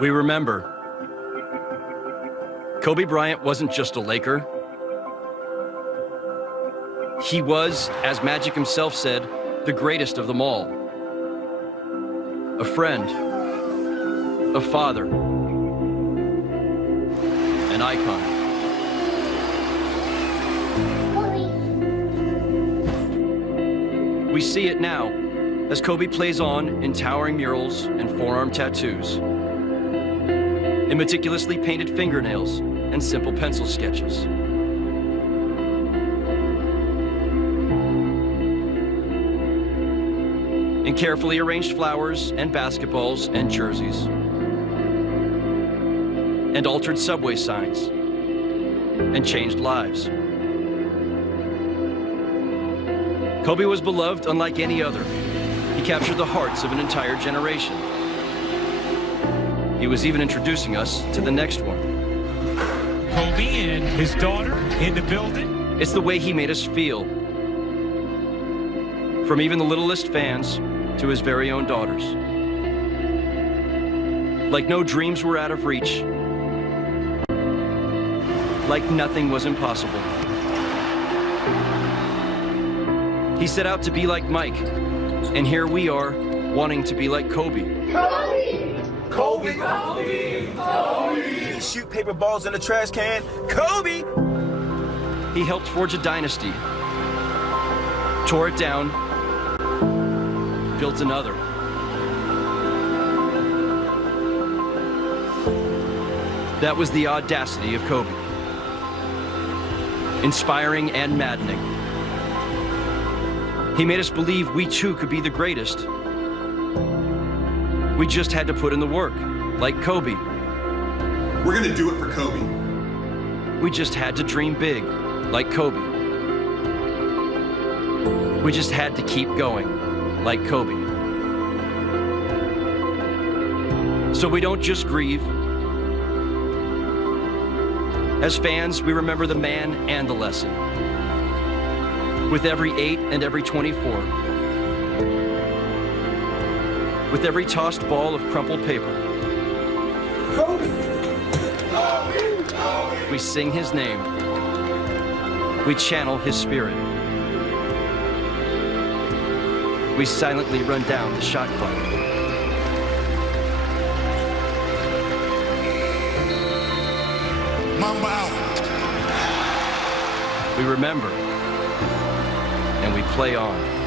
We remember. Kobe Bryant wasn't just a Laker. He was, as Magic himself said, the greatest of them all. A friend, a father, an icon. We see it now as Kobe plays on in towering murals and forearm tattoos, in meticulously painted fingernails and simple pencil sketches. In carefully arranged flowers and basketballs and jerseys, and altered subway signs, and changed lives. Kobe was beloved unlike any other. He captured the hearts of an entire generation. He was even introducing us to the next one. Kobe and his daughter in the building. It's the way he made us feel. From even the littlest fans to his very own daughters. Like no dreams were out of reach. Like nothing was impossible. He set out to be like Mike, and here we are, wanting to be like Kobe. Kobe! Kobe! Kobe! Kobe! Shoot paper balls in the trash can. Kobe! He helped forge a dynasty, tore it down, built another. That was the audacity of Kobe. Inspiring and maddening. He made us believe we too could be the greatest. We just had to put in the work, like Kobe. We're gonna do it for Kobe. We just had to dream big, like Kobe. We just had to keep going, like Kobe. So we don't just grieve. As fans, we remember the man and the lesson. With every 8 and every 24. With every tossed ball of crumpled paper. Kobe! We sing his name. We channel his spirit. We silently run down the shot clock. Mamba out. We remember, and we play on.